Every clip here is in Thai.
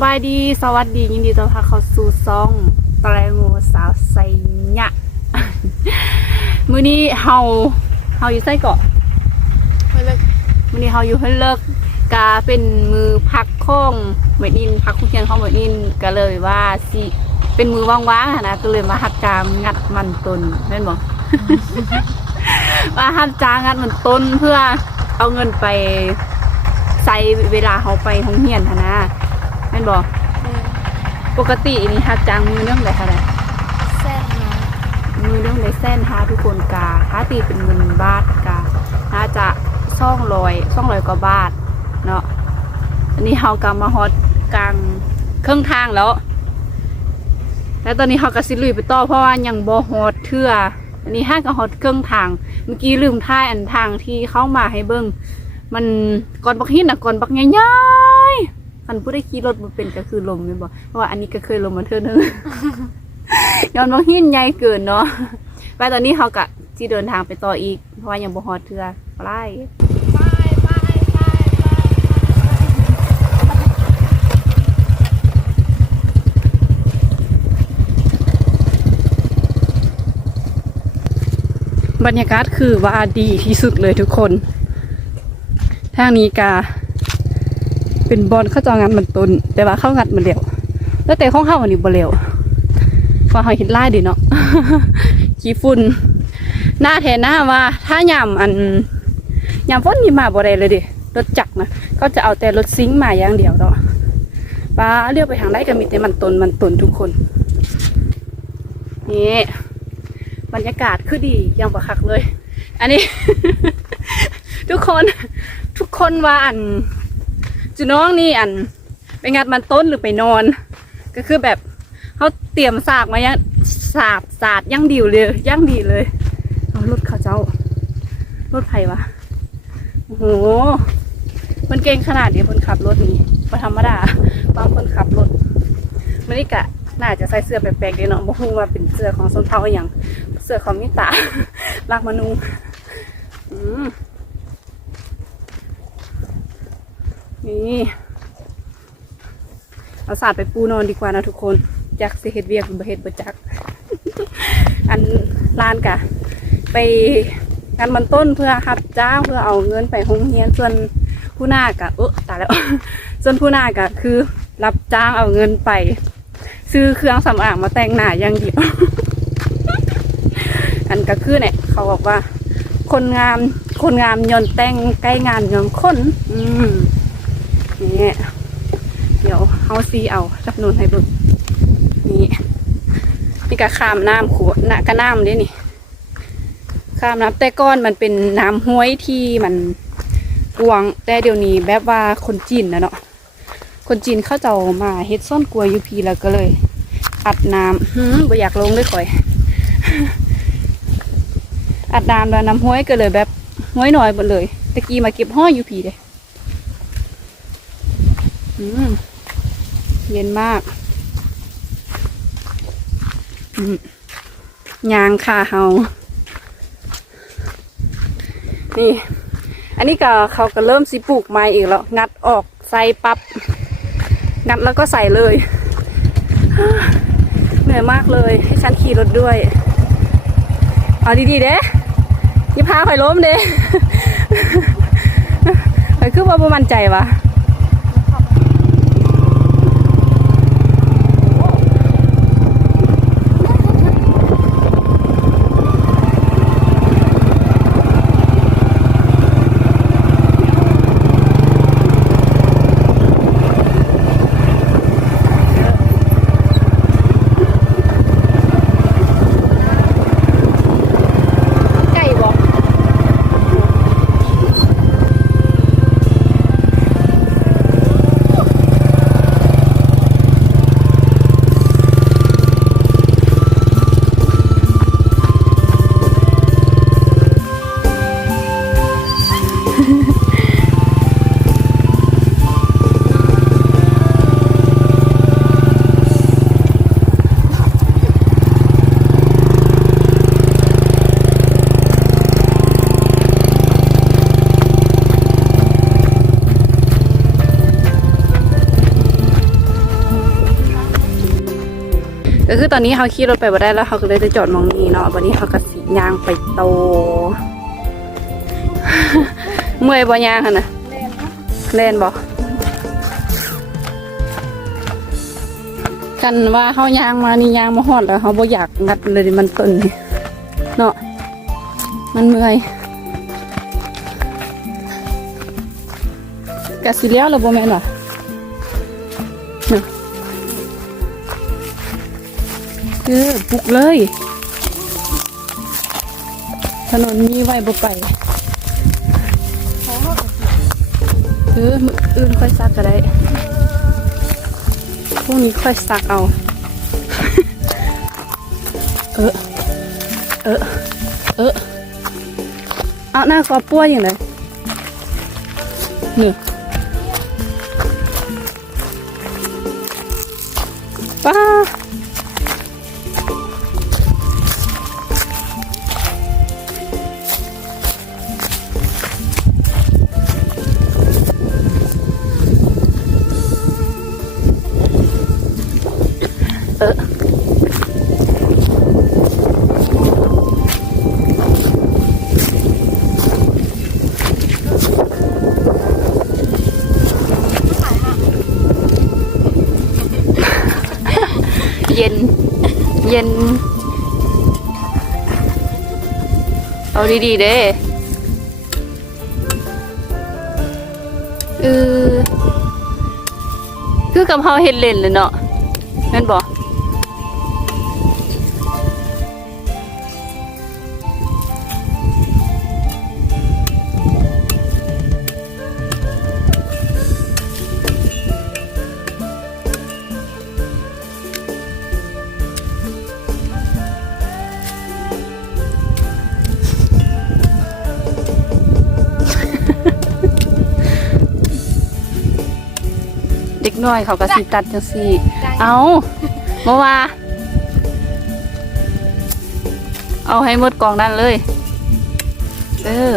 บายดีสวัสดียินดีต้อนรับเข้าสู่ซ่องตะแลงูสาวไซยะมื้อนี้เฮาเฮาอยู่ไส้เกาะไม่เลิกมื้อนี้เฮาอยู่เพิ่นเลิกกาเป็นมือพักของเหมือนอินพักคุเทียนของเหมือนอินก็เลยว่าสิเป็นมือว่างๆอะนะก็เลยมาหัดจามงัดมันต้นแม่นบ่ว่าหัดจางงัดมันต้นเพื่อเอาเงินไปใส่เวลาเฮาไปโรงเรียนหั้นนะแม่ นบ่ปกตินี่ฮักจางมือเรื่องอะไรคะเนี่ยแซ่บนะมือเรื่องในเส้นฮาทุกคนกาถ้าตีเป็นเงินบาทกาน่าจะซ่องลอยซ่องลอยกว่าบาทเนาะอันนี้เฮากำมาฮอตกลางเครื่องทางแล้ว แล้วตอนนี้เฮากระซิลุยไปต่อเพราะว่ายังบ่ฮอตเทื่ออันนี้ห้างกับฮอตเครื่องทาง เมื่อกี้ลืมท่ายอันทางที่เข้ามาให้เบิ้งมันก่อนบักหินนะก่อนบักใหญ่ๆ คันผู้ได้ขี่รถมาเป็นก็คือลมไม่นบอกเพราะว่าอันนี้ก็เคยลมมาเทื่อนึง ย้อนบักหินใหญ่เกินเนาะไปตอนนี้เขากะที่เดินทางไปต่ออีก เพราะว่ายังบ่ฮอดเทื่อไล่ไปไปไปไปบรรยากาศคือว่าดีที่สุดเลยทุกคน ทางนี้กา เป็นบอลเข้าจองานมันตุนแต่ว่าเข้างัดมันเร็วแล้วแต่ของเข้าวันนี้บ่เร็วเพราะเขาเห็นไล่ดีเนาะขี้ฝุ่นหน้าแทนหน้าว่า ถ้ายามอันยามฝนนี่มาบ่ได้เลยดิรถจักรนะก็จะเอาแต่รถซิงค์มาอย่างเดียวเนาะป้าเลี้ยวไปทางไหนก็มีแต่มันตนมันตนทุกคนนี่บรรยากาศคือดีย่างประคักเลย อันนี้ ทุกคนทุกคนว่าอัน จุน้องนี่อันไปงัดมันต้นหรือไปนอน ก็คือแบบเขาเตรียมสากมายังสาบสาดย่างดีอยู่เลยย่างดีเลยเอารถเขาเจ้ารถไผวะโอ้โหมันเก่งขนาดเดียวคนขับรถนี่มาธรรมดาบางคนขับรถมันนี่กะน่าจะใส่เสื้อแปลกๆเดีเนาะบ่ฮู้ว่าเป็นเสื้อของส้นเท้าอย่าง เสื้อของมิตาลากมานุงอืม นี่เอาสาดไปปูนอนดีกว่านะทุกคนจักสิเฮ็ดเวียกบ่เฮ็ดบ่จัก อันลานกะ ไปงานมันต้นเพื่อหับจ้างเพื่อเอาเงินไปโรงเรียนส่วนผู้หน้ากะเออตายแล้ว ส่วนผู้หน้ากะคือรับจ้างเอาเงินไป ซื้อเครื่องสำอางมาแต่งหน้าอย่างเดียว อันก็คือเนี่ยเขาบอกว่า คนงามคนงามยนต์แต่งใกล้งานยนต์คน อืม นี่เดี๋ยวเฮาซีเอาจับนูนให้เบิ่งนี่นี่ก็ข้ามน้ำขวดนะก็น้ำเด้นี่ข้ามน้ำแต่ก้อนมันเป็นน้ำห้วยที่มันกวงแต่เดี๋ยวนี้แบบว่าคนจีนนะเนาะคนจีนเข้าเจ้ามาเฮ็ดซ่อนกลัวยูพีแล้วก็เลยอัดน้ำหืมบ่อยากลงเลยข่อย อัดน้ำแล้วน้ำห้วยก็เลยแบบห้วยหน่อยหมดเลยตะกี้มาเก็บห้อยยูพีเลย เย็นมากยางค่ะเฮา นี่ อันนี้ก็เขาก็เริ่มสิปลูกไม้อีกแล้ว งัดออกใส่ปับ๊บ งัดแล้วก็ใส่เลย เหนื่อยมากเลย ให้ฉันขี่รถด้วย เอาดีๆเด้อย่าพาข่อยล้มเด้ข่อยคือว่าบ่มั่นใจวะ ตอนนี้เขาขี่รถไปบ่ได้แล้วเขาก็เลยจะจอดมองนี้เนาะวันนี้เขาก็สิย่างไปโต เมื่อยบ่ยางหั่นน่ะเล่นะเล่นบ่กันว่าเฮายางมานี่ยางมาฮอดแล้วเขาบ่อยากงัดเลยมันต้นนี่เนาะมันเมื่อยกะสิเลี้ยวแล้วบ่แม่นวะ เออปลุกเลย ถนนมีไว้บ่ไปของเขาก็สิเออมืออื่นค่อยซักก็ได้พรุ่งนี้ค่อยซักเอา เออ เออ เออ เอาหน้าคอป้วยอย่างไรนี่ เย็น เย็น เอาดีๆเด้เออคือกับเฮาเฮ็ดเล่นเลยเนาะ น้อยเขาก็สิตัดจังซี่ เอาบ่ว่าเอาให้หมดกล่องนั่นเลย เออ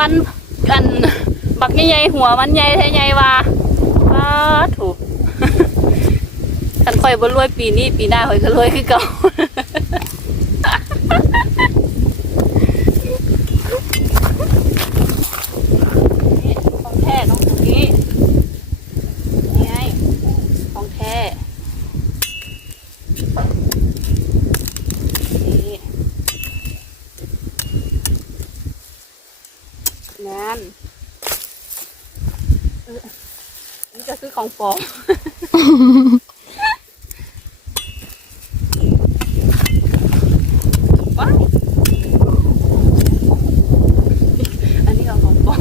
มันกันบักใหญ่ๆหัวมันใหญ่แท้ใหญ่ว่าว้าถูกกันค่อยบ่รวยปีนี้ปีหน้าค่อยก็รวยคือเก่า นี่ของแท้น้องตรงนี้นี่ไงของแท้นี่นั่นเออนี่ ก็คือของปลอมว้ายอันนี้ก็ของปลอม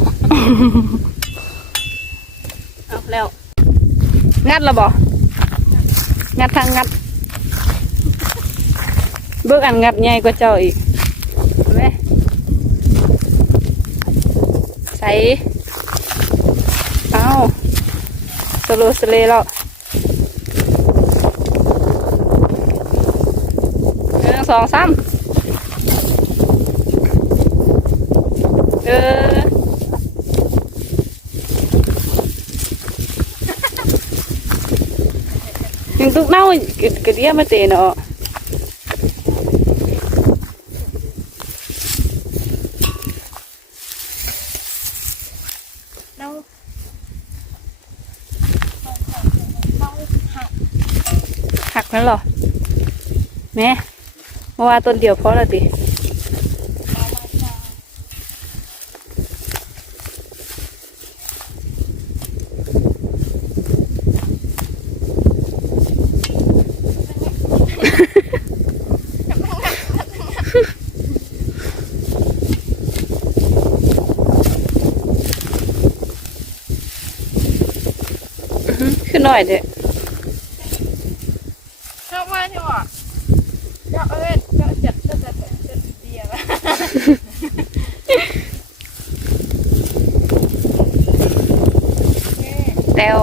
เอาแล้ว งัดแล้วบ่งัดทางงัด เบิกอันงัดใหญ่กว่าเจ้าอีกเห็นไหมใส่เอาส โลสเลแล้วหนึ่งสองสามเออยังตุกเน่ากระเดียมาเตเนาะ เน่าเน่าหัก หักแล้วเหรอแม่เมื่อวานต้นเดียวพอแล้วติเอามาจากอื้อหือขึ้นหน่อยเด้อ ชอบว่าใช่ป่ะ ชอบเอ้ยก็จัดก็จัดจัดเตียวละเอ๊ะ แต้ว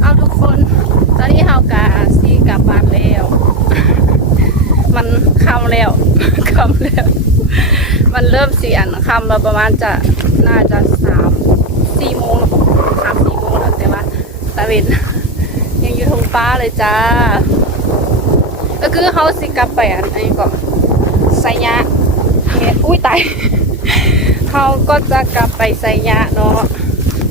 เอาทุกคน ตอนนี้เฮากาซีกลับบ้านแล้ว มันคำ แล้วคำแล้ว มันเริ่มเสียนคำเราประมาณจะน่าจะสามสี่โมงสามสี่โมงแล้วแต่ว่าตะเวนยังอยู่ทงฟ้าเลยจ้า ก็คือเขาสิกลับไปอันนี้ก็ไซยะเนี่ยอุ้ยตายเขาก็จะกลับไปไซยะเนาะ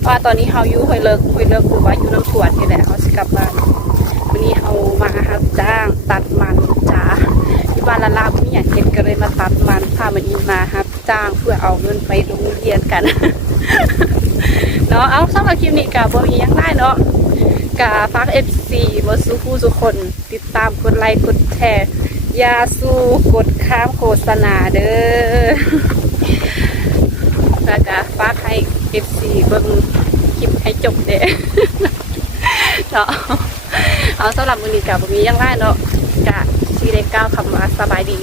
เพราะว่าตอนนี้เขาอยู่ห้วยเลิกห้วยเลิกคือว่าอยู่น้ำสวนนี่แหละเขาสิกลับบ้าน วันนี้เขามารับจ้างตัดมันจ้าที่บ้านละลาบมีอยางเห็นก็เลยมาตัดมันพามันอีมาครับ จ้างเพื่อเอาเงินไปโรงเรียนกันเนาะเอาสำหรับคลิปนี้กับ่มียังได้เนาะกาฝากเอฟซีบสุผู้สุคน ติดตามกดไลค์กดแชร์ยาสู้กดข้ามโฆษณาเด้อแล้วก็ฝากให้เอฟซีเบิ่งคลิปให้จบเด้อเนาะ เอาสำหรับมือนี้กับมีหยังได้เนาะกะชีเด็กก้าวคำว่าสบายดี